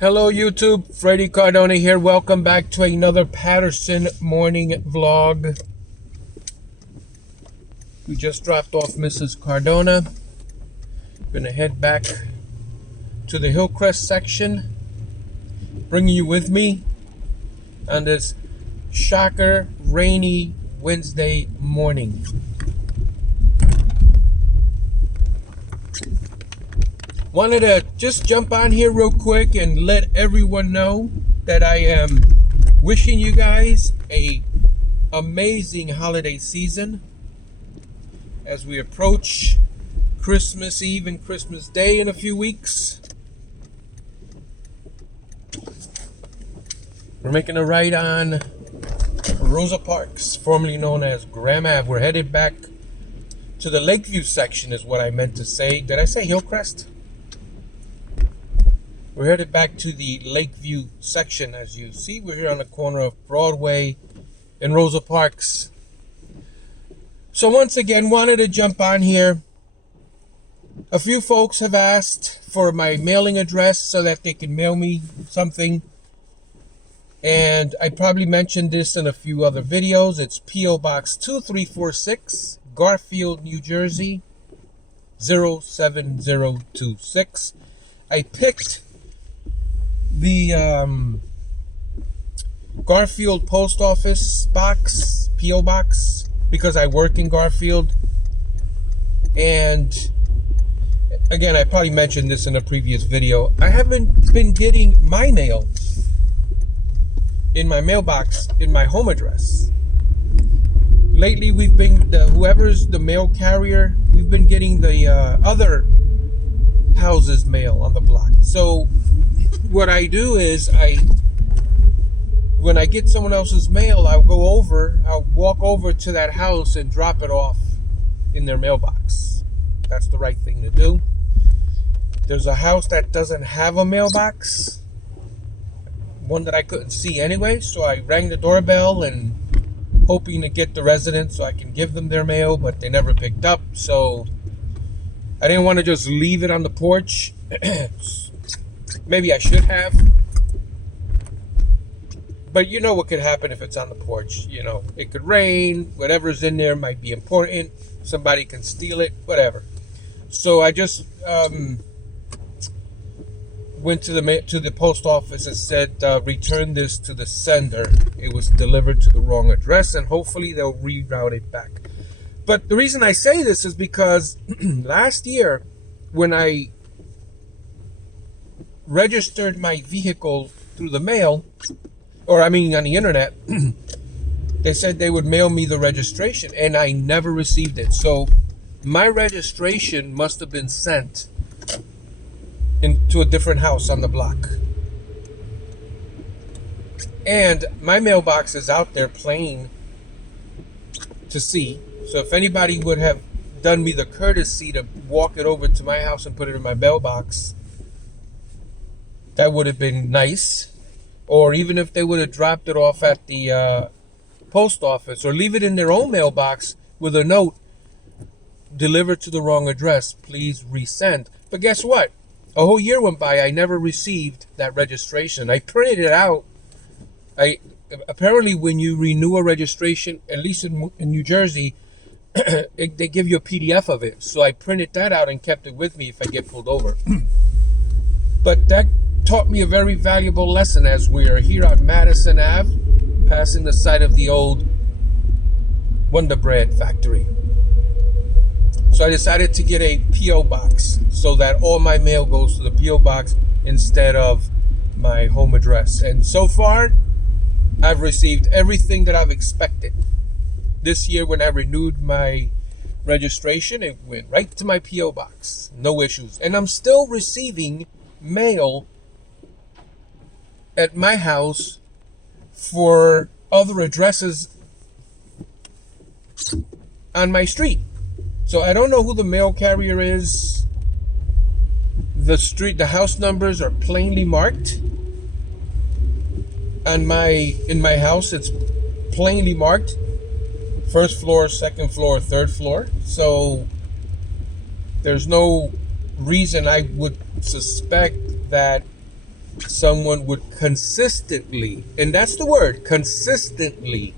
Hello YouTube, Freddy Cardona here. Welcome back to another Patterson morning vlog. We just dropped off Mrs. Cardona. Gonna head back to the Hillcrest section, bringing you with me on this shocker rainy Wednesday morning. Wanted to just jump on here real quick and let everyone know that I am wishing you guys a amazing holiday season as we approach Christmas Eve and Christmas Day in a few weeks. We're making a right on Rosa Parks, formerly known as Graham Ave. We're headed back to the Lakeview section is what I meant to say. Did I say Hillcrest? We're headed back to the Lakeview section. As you see, we're here on the corner of Broadway and Rosa Parks. So once again, wanted to jump on here. A few folks have asked for my mailing address so that they can mail me something. And I probably mentioned this in a few other videos. It's P.O. Box 2346, Garfield, New Jersey, 07026. I picked the Garfield post office box, P.O. box, because I work in Garfield. And again, I probably mentioned this in a previous video. I haven't been getting my mail in my mailbox in my home address. Lately, we've been, whoever's the mail carrier, we've been getting the other house's mail on the block. So what I do is when I get someone else's mail, I'll walk over to that house and drop it off in their mailbox. That's the right thing to do. There's a house that doesn't have a mailbox, one that I couldn't see anyway, so I rang the doorbell and hoping to get the resident so I can give them their mail, but they never picked up. So I didn't want to just leave it on the porch. Maybe I should have. But you know what could happen if it's on the porch. You know, it could rain. Whatever's in there might be important. Somebody can steal it. Whatever. So I just went to the post office and said, return this to the sender. It was delivered to the wrong address, and hopefully they'll reroute it back. But the reason I say this is because last year when I registered my vehicle through the mail, or I mean on the internet, they said they would mail me the registration, and I never received it. So my registration must have been sent into a different house on the block. And my mailbox is out there plain to see. So if anybody would have done me the courtesy to walk it over to my house and put it in my mailbox, that would have been nice. Or even if they would have dropped it off at the post office, or leave it in their own mailbox with a note, delivered to the wrong address, please resend. But guess what? A whole year went by, I never received that registration. I printed it out. Apparently when you renew a registration, at least in New Jersey, they give you a PDF of it. So I printed that out and kept it with me if I get pulled over. But that taught me a very valuable lesson as we are here on Madison Ave, passing the site of the old Wonder Bread factory. So I decided to get a P.O. box so that all my mail goes to the P.O. box instead of my home address. And so far, I've received everything that I've expected. This year, when I renewed my registration, it went right to my P.O. box. No issues. And I'm still receiving mail at my house for other addresses on my street. So I don't know who the mail carrier is. The house numbers are plainly marked. In my house, it's plainly marked. First floor, second floor, third floor. So there's no reason I would suspect that someone would consistently, and that's the word, consistently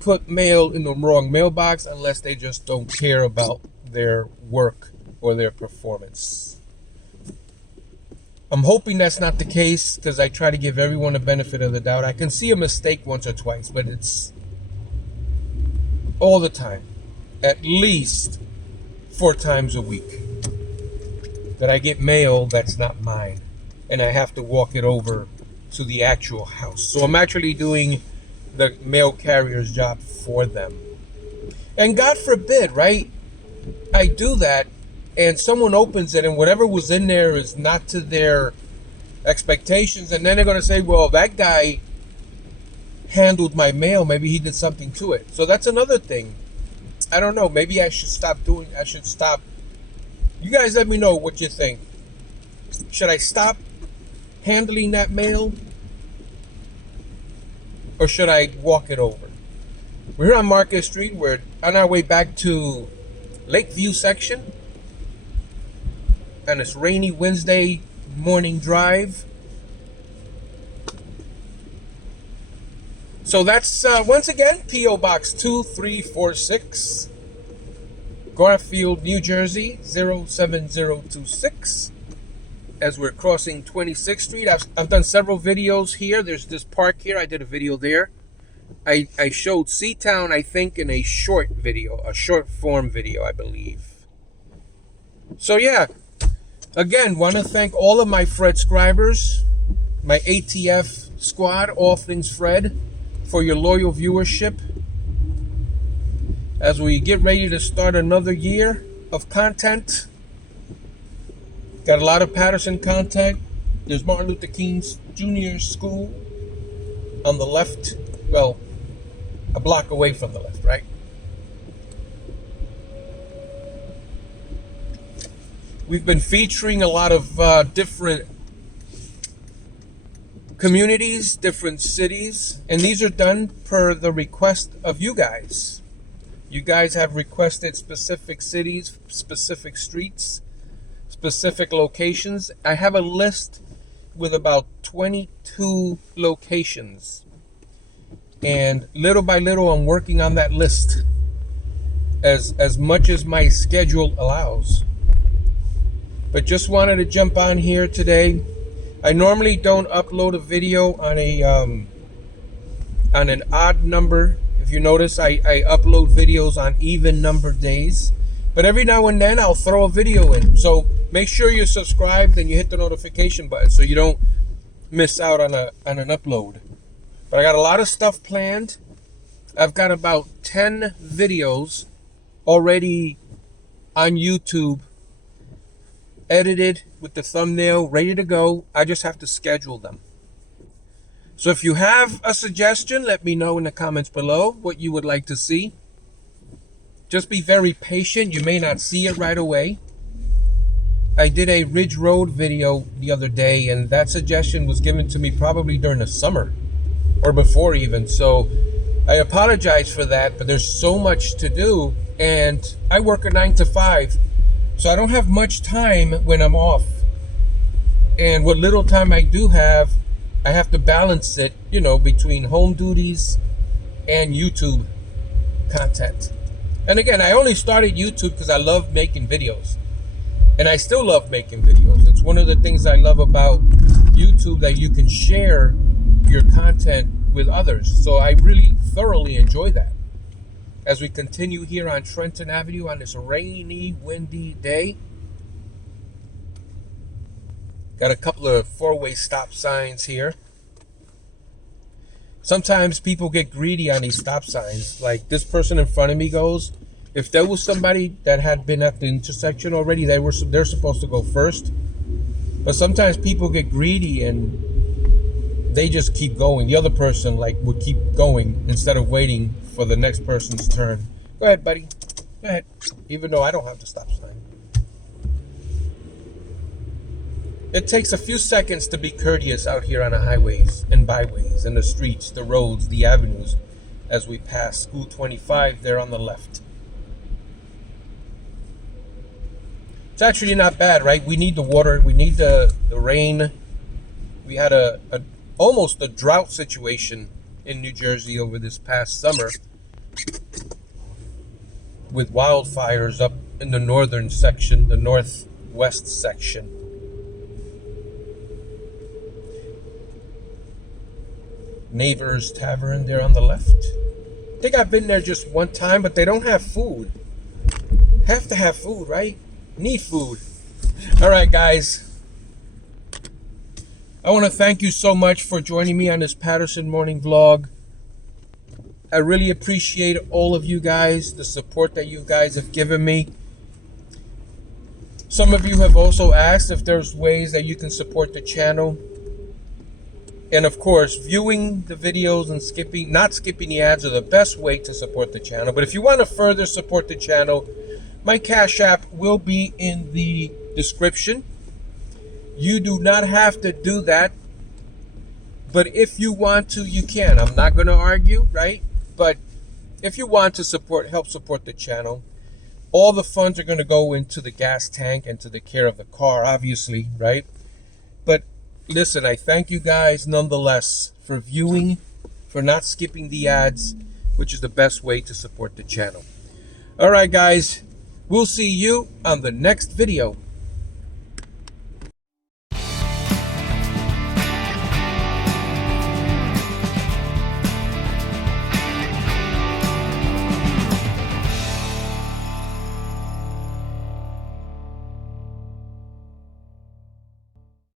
put mail in the wrong mailbox unless they just don't care about their work or their performance. I'm hoping that's not the case because I try to give everyone a benefit of the doubt. I can see a mistake once or twice, but it's all the time, at least 4 times a week, that I get mail that's not mine and I have to walk it over to the actual house. So I'm actually doing the mail carrier's job for them. And God forbid, right? I do that and someone opens it and whatever was in there is not to their expectations, and then they're going to say, well, that guy handled my mail, maybe he did something to it. So that's another thing. I don't know, maybe I should stop. You guys let me know what you think. Should I stop handling that mail or should I walk it over? We're here on Market Street. We're on our way back to Lakeview section on this rainy Wednesday morning drive. So that's once again P.O. Box 2346, Garfield, New Jersey 07026. As we're crossing 26th Street, I've done several videos here. There's this park here. I did a video there. I showed Seatown, I think, in a short video, a short form video, I believe. So yeah, again, want to thank all of my Fred subscribers, my ATF squad, All Things Fred, for your loyal viewership as we get ready to start another year of content. Got a lot of Patterson content. There's Martin Luther King Jr. School on the left, well, a block away from the left, right? We've been featuring a lot of different communities, different cities, and these are done per the request of you guys. You guys have requested specific cities, specific streets, specific locations. I have a list with about 22 locations, and little by little I'm working on that list as much as my schedule allows. But just wanted to jump on here today. I normally don't upload a video on an odd number. If you notice, I upload videos on even number days. But every now and then I'll throw a video in. So make sure you're subscribed and you hit the notification button so you don't miss out on an upload. But I got a lot of stuff planned. I've got about 10 videos already on YouTube, edited with the thumbnail, ready to go. I just have to schedule them. So if you have a suggestion, let me know in the comments below what you would like to see. Just be very patient. You may not see it right away. I did a Ridge Road video the other day, and that suggestion was given to me probably during the summer or before even. So I apologize for that, but there's so much to do, and I work a 9 to 5. So I don't have much time when I'm off. And what little time I do have, I have to balance it, you know, between home duties and YouTube content. And again, I only started YouTube because I love making videos. And I still love making videos. It's one of the things I love about YouTube, that you can share your content with others. So I really thoroughly enjoy that. As we continue here on Trenton Avenue on this rainy, windy day. Got a couple of 4-way stop signs here. Sometimes people get greedy on these stop signs. Like this person in front of me goes, if there was somebody that had been at the intersection already, they're supposed to go first. But sometimes people get greedy and they just keep going. The other person would keep going instead of waiting for the next person's turn. Go ahead, buddy. Go ahead. Even though I don't have the stop sign. It takes a few seconds to be courteous out here on the highways and byways and the streets, the roads, the avenues as we pass School 25 there on the left. It's actually not bad, right? We need the water. We need the rain We had almost a drought situation in New Jersey over this past summer, with wildfires up in the northern section, the northwest section. Neighbors Tavern there on the left. I think I've been there just one time, but they don't have food. Have to have food, right? Need food. All right, guys. I want to thank you so much for joining me on this Patterson morning vlog. I really appreciate all of you guys, the support that you guys have given me. Some of you have also asked if there's ways that you can support the channel. And of course, viewing the videos and not skipping the ads are the best way to support the channel. But if you want to further support the channel, my Cash App will be in the description. You do not have to do that, but if you want to, you can. I'm not going to argue, right? But if you want to help support the channel, all the funds are going to go into the gas tank and to the care of the car, obviously, right? But listen, I thank you guys nonetheless for viewing, for not skipping the ads, which is the best way to support the channel. All right, guys, we'll see you on the next video.